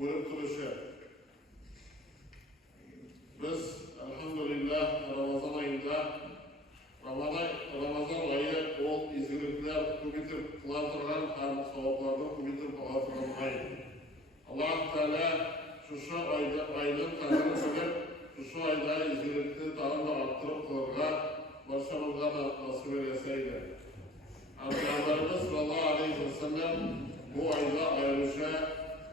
ko'rib turishi. Biz elhamdülillah Ramazan ayında Ramazan ayı o izgilikler ko'paytirib qila turgan ham savoblarni ko'paytirib ola turgan ay. Alloh taolo shu ayning qadrini bilib, shu ayda izgilikni tag'in orttirib qilishga barchamizga nasib etsin. Peygamberimiz sallallahu aleyhi ve sellem bu ayda ayrışa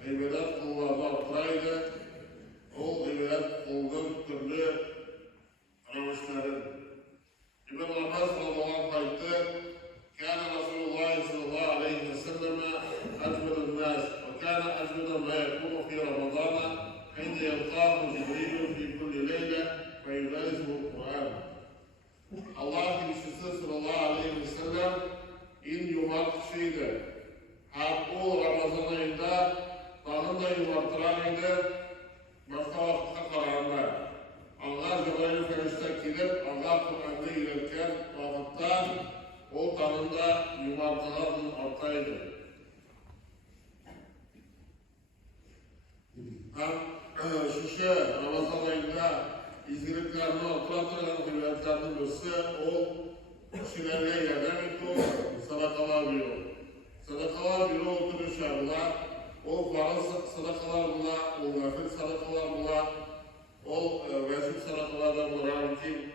ibadet kıllarını arttıraydı. O ibadet kıldığı türlü ravaşların. İbn Abbas radıyallahu anh'tı. Kana Resulullah sallallahu aleyhi ve selleme ecbedun nas ve kana ecbedun ma yakunu fi Ramazana inde yelqahu Cibril fi kulli leyle ve yudarizuhu Kur'an. Allah Resulü sallallahu aleyhi ve sellem in yumak kişiydi. O Ramazan ayında tanımda yumaktıran idi. Başka vakıta kararında. Allah Cebrail Ferişte gidip Allah Kur'an'da ilerken vakitte o tanımda yumaktıran arttaydı. Şu Ramazan ayında izgiliklerini arttıran hürriyetlerinin birisi o kişilerle yardım etti, sadakalar veriyor. Sadakalar veriyor oturuşlarla, o farz sadakalar bula, o nafil sadakalar bula, o vecib sadakalardan bulan ki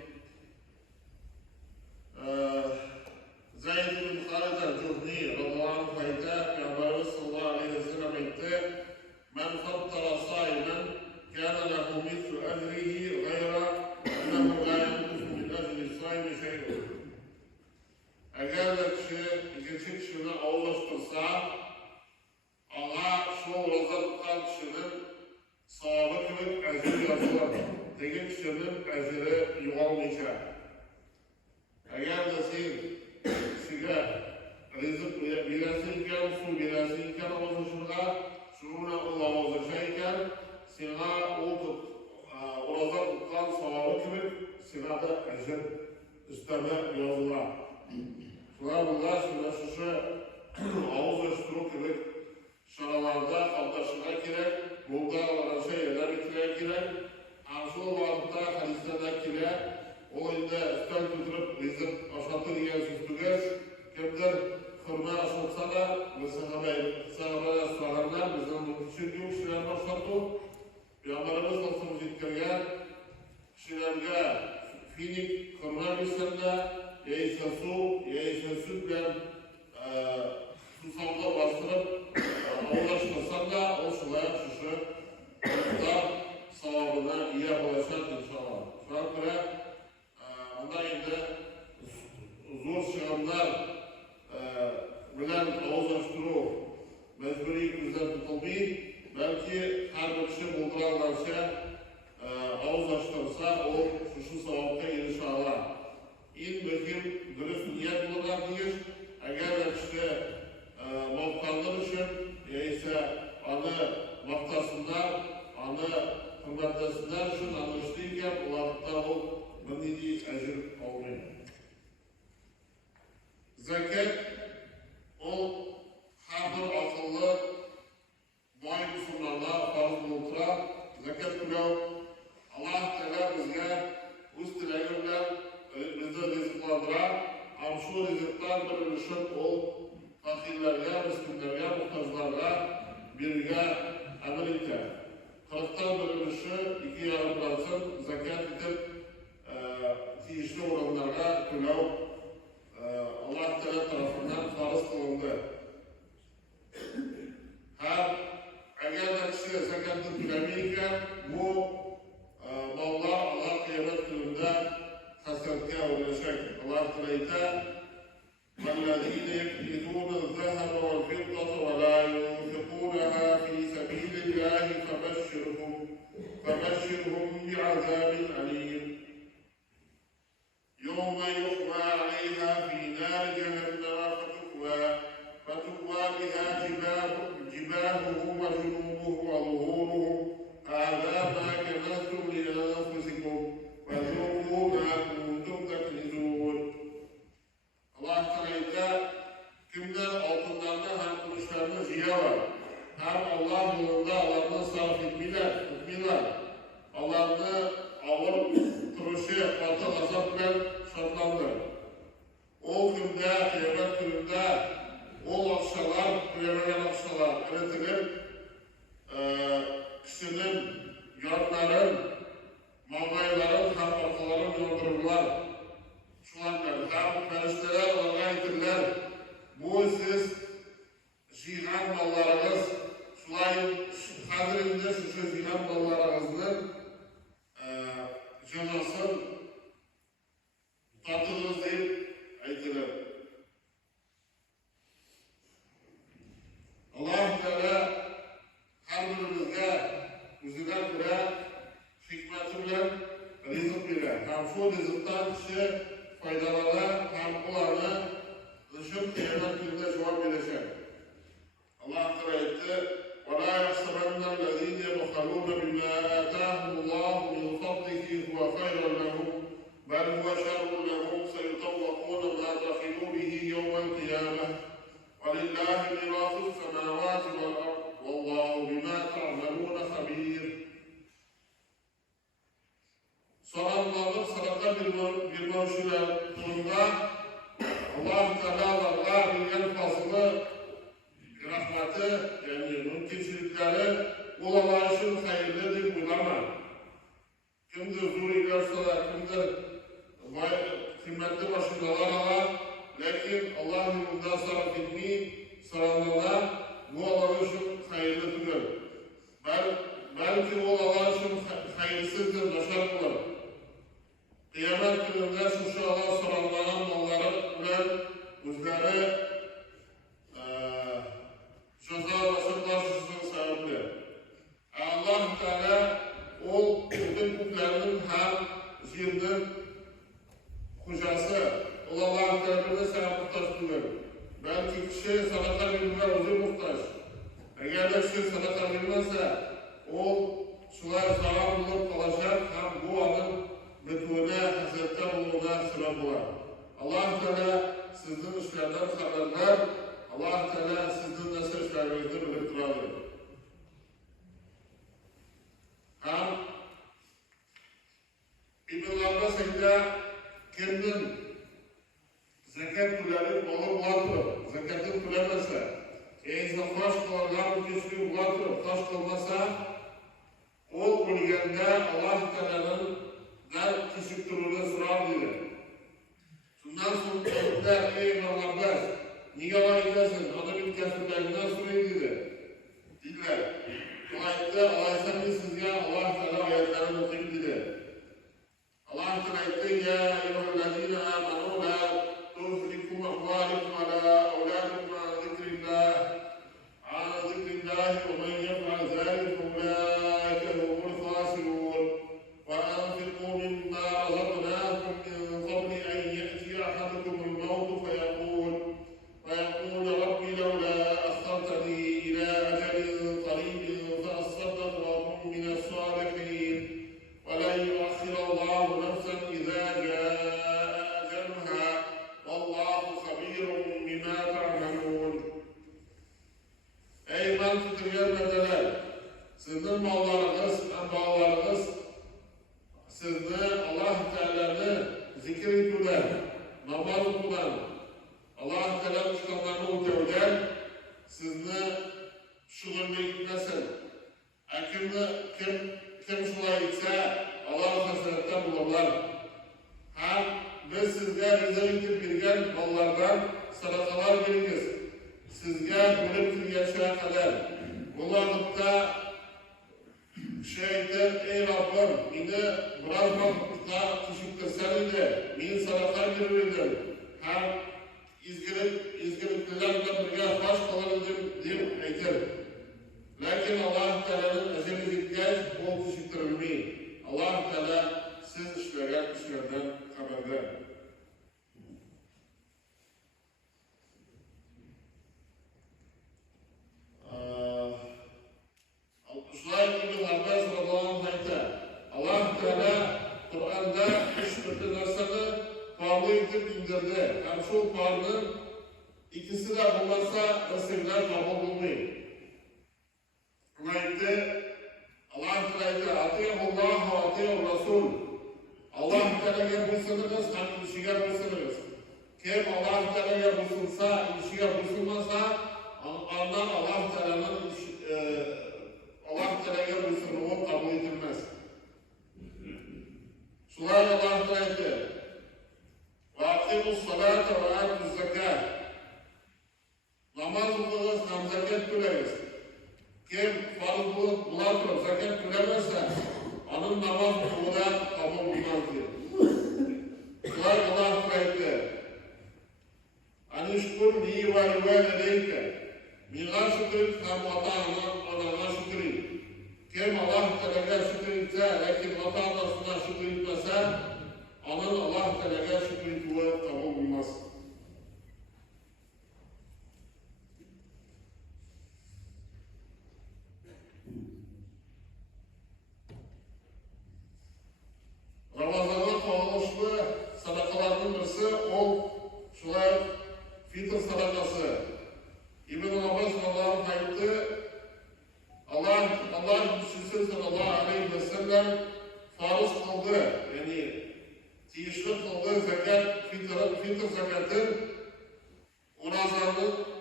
Zeyd bin Halid el-Cuhni radıyallahu anh fayda Peygamberimiz sallallahu aleyhi ve sellem etti. Men fattara saimen kana lehu mislu ecrihi gayra ennehu la yankusu min ecri saimi şey'un. Eğer de ikinci kişinin ağırlaştırsa, Allah şu roza tutan kişinin sahabı kılıp ecri yazılır. Tegin kişinin ecri yuvalmayacak. Eğer de size rızık bilesinken, su bilesinken oluşurlar, şuna ulaşırken, sana o roza tutan sahabı kılıp, sana da ecri üstüne yazılır. Bunlar şu ağız açtırıp gerek, şaralarda kaldaşına gerek, burada olan şeyler bitirek gerek, arzu vakitte hadislerde gerek, o inde üstten tutup rizip aşatı diyen süstügeç, kimdir hırma aşatsa da ve sahabaya soranlar bizden bu için yok kişiler başlattı. Peygamberimiz nasıl zikirgen, kişilerge finik hırma bilsenle, yaysa su, yaysa süt bilen susamda bastırıp ağlaştırsan da o sulaya şuşu da savabına iyi yapılacak inşallah. Şu an göre ondan yine zor şığınlar bilen ağızlaştırı mecburi güzel tutulmayı belki her bir kişi bulduranlarsa ağızlaştırsa o şuşu savabına inşallah. İlk mühim dürüst niyet bulunlar değil. Eğer işte mafkallar için ise anı vaktasınlar, anı hürmetlesinler için anlaştıyken o vakitte o münnidi ecir olmuyor. Zekat o her bir akıllı vay Müslümanlar farz buluntura zekat kılıyor. Allah Teala bizge üstüne bizde rızıklandıra, şu rızıklar bir ışık ol, fakirlerge, miskinlerge, muhtaçlarga birge emir eder. Kırıktan bir ışık iki yarım bıraksın, zekat edip tiyişli oranlarga tülev Allah Teala tarafından farz kılındı. Eğer de kişi zekatı tülemeyken bu mallar Allah kıyamet gününde حسنك ونشك الله تعالى والذين يكنزون الذهب والفضة ولا ينفقونها في سبيل الله فبشرهم بعذاب أليم يوم يحمى عليها في نار جهنم فتكوى بها جباههم وجنوبهم وظهورهم هذا ما كنزتم لأنفسكم فذوقوا ما كنتم تكنزون. Allah Teala kimler altınlarında hem kılıçlarında ziya var, hem Allah yolunda Allah'ın etmiyorlar. Allah'ını ağır turuşu, orta azap bilen şartlandı. O günde, kıyamet gününde o akşalar, uyarılan akşalar üretilip kişinin yanların, mağayların, hem ortaların yordururlar. Şuanlar, hem ferişteler Allah'a itirler. Bu siz jihan mallarınız, şulayın hazırında şu jihan mallarınızın cezasını tatılınız deyip aytilir. Allah-u Teala her birimizge yüzüne göre hikmeti bilen rızık bilir. Hem şu rızıktan kişi faydalanır, hem olanı ışık kıyamet gününde cevap verecek. Allah Teala etti. وَلَا يَحْسَبَنَّ الَّذ۪ينَ يَبْخَلُونَ بِمَا آتَاهُمُ اللّٰهُ مِنْ فَضْلِهِ هُوَ خَيْرًا لَهُمْ بَلْ هُوَ شَرٌّ لَهُمْ سَيُطَوَّقُونَ مَا بَخِلُوا بِهِ يَوْمَ الْقِيَامَةِ وَلِلَّهِ مِيرَاثُ السَّمَاوَاتِ وَالْأَرْضِ وَاللّٰهُ بِمَا تَعْمَلُونَ خَبِيرٌ. Soranlarlık sadaka bir mevşiler durumda Allah-u Teala'larla bilgen fazlı rahmeti, yani mümkünçülükleri ulaşın hayırlıdır bulama. Kimdir zor ilerseler, kimdir kıymetli başındalar ama lakin Allah'ın yolunda sarf etmeyi soranlarla bu ulaşın hayırlıdır. Belki o ulaşın hayırsızdır, başarı olur. Kıyamet gününde şu Allah soranların malları bilen üzeri cezalasın karşısının sahibi. Allah-u Teala o bütün kullarının hem zirnin hocası. Allah-u Teala'nın sana muhtaç bulur. Belki kişi sadaka bilmez, özü muhtaç. Eğer de kişi sadaka bilmezse o sular zarar bulup kalacak, hem bu adın bütüne, hasetten bulunduğuna sebep olur. Allah-u Teala sizin işlerden haberler, Allah-u Teala sizin nasıl işlerinizi bildirtiradır. Hem İbn-i Sekde kendin zekat türleri malı bulatır, zekatın türemezse, eğer taş kılarlar bu kişiyi bulatır, taş kılmasa, o bölgende Allah-u Teala'nın der kişi türünü sırar dedi. Bundan sonra ey imamlar, niye Allah edersiniz? Adam ilkesirlerinden sorayım dedi. Dediler. Bu ayette Allah'tan siz ya Allah Teala ayetlerini okuyun dedi. Allah Teala etti ya eyyühellezine amenu la tuhrikum amvalikum ala evladikum an zikrillah ve men yef'al zâlike ulâike humul khâsirûn ve enfikû mimmâ razaqnâkum min qabli en ye'tiye ahadukumul mevtu فيقول ربي لولا أخرتني إلى أجل قريب فأصدق وأكن من الصالحين ولن يؤخر الله نفسا إذا جاء أجلها والله خبير بما تعملون. Ey iman tutuyorlar, sizin mallarınız, bağlarınız, sizni Allah-u Teala'nı zikir ediyorlar, namaz okuyorlar. Allah-u Teala çıkanlarını okuyurlar, sizni şuurda gitmesin. Kim şuna gitse Allah-u Teala'dan bulurlar. Hem biz sizge bize gidip bilgen mallardan sadakalar veriniz. Sizge bölüp tülgeçeye kadar. Bu vakitte şeyden ey Rabbim, beni biraz vakitte teşekkürseniyle, beni sadaka verirdim. Hem izgiliklerle birge baş kalalım deyip aytır. Lakin Allah-u Teala'nın eceli zikreç bol teşekkürülmeyin. Allah-u Teala siz işlerden haberde. Şulayb ibn Abbas radıyallahu anh'ta Allah-u Teala Kur'an'da üç türlü dersini parlı edip indirdi. Hem şu parlının ikisi de bulmazsa Resuller kabul bulmayın. Şulayb Allah-u Teala Allah ve ati'ur Rasul. Allah Teala'ya buyursanız, hem ilişkiye buyursanız. Kim Allah Teala'ya buyursunsa, ilişkiye buyursunmasa, ondan Allah Teala'nın Allah Teala'ya buyursunluğu kabul edilmez. Şunlar Allah Teala ve akimus salate ve atuz zekat. Namaz kılınız, hem zekat kılınız. Kim farz bulan zekat kılamazsa, onun namaz kılına kabul olmaz diyor. Şunlar Allah Teala Anişkur li ve livalideyke. Mina şükret hem atağına şükret. Kim Allah Teala'ya şükretse, lakin atağına şükretmese, onun Allah Teala'ya şükrettiği kabul olmaz. Ramazan'a kavuşlu sadakalarının birisi ol şulay fitr sadakası. İbn Abbas Allah'ın hayatı Allah Resulü sallallahu aleyhi ve sellem farz kıldı. Yani tiyişli kıldı zekat, fitr zakatın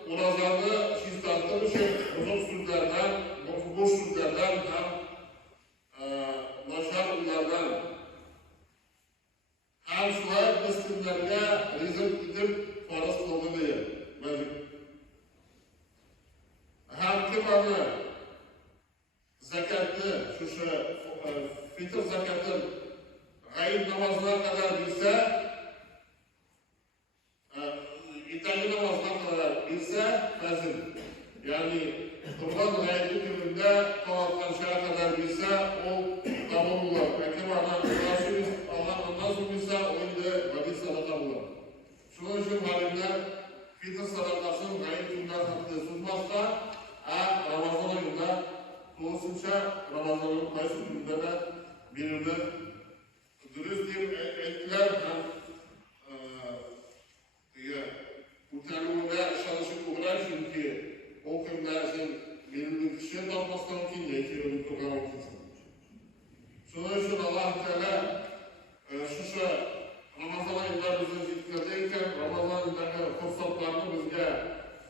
urazanı şizdatları uzun sözlerden, boş sözlerden hem naşar uylardan hem şulay miskinlerine rizk edip farz kıldı diye. Hem kim anı zakatı, şu fitr zakatın gayb namazına kadar bilse, İtalya namazına kadar bilse, fazil. Yani Kurban gaybi gününde kalan şeye kadar bilse, o kabul olur. Kim anı nasıl bilse, o indi vadi sadaka bulur. Şunun için halimler, fitr sadakasının gayb gününden sattığı sunmazsa, Ramazan ayında dolayısıyla Ramazan'ın kayısı gününde de birini dürüst diyeyim etkiler hem kurtarılmaya çalışıp uğrar çünkü o günlersin birini kişiye tapmasından ki ne ki ölüp tokamak için. Şunun için Allah Teala şu Ramazan ayında bizi zikredeyken Ramazan ayındaki fırsatlarını bizge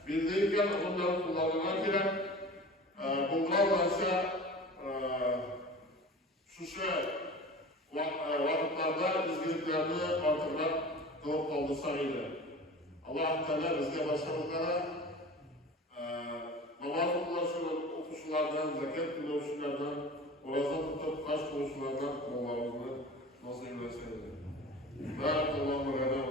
bildiyken onları kullanırken bulduramazsa şu vakitlerde izgiliklerini artırmak kılıp kaldırsa iyiydi. Allah-u Teala bizge başarılara namaz okuşulardan, zekat kılışlardan, orazan tutup kaç kılışlardan olmalarını nasıl yürüseydi. Barakallahu lana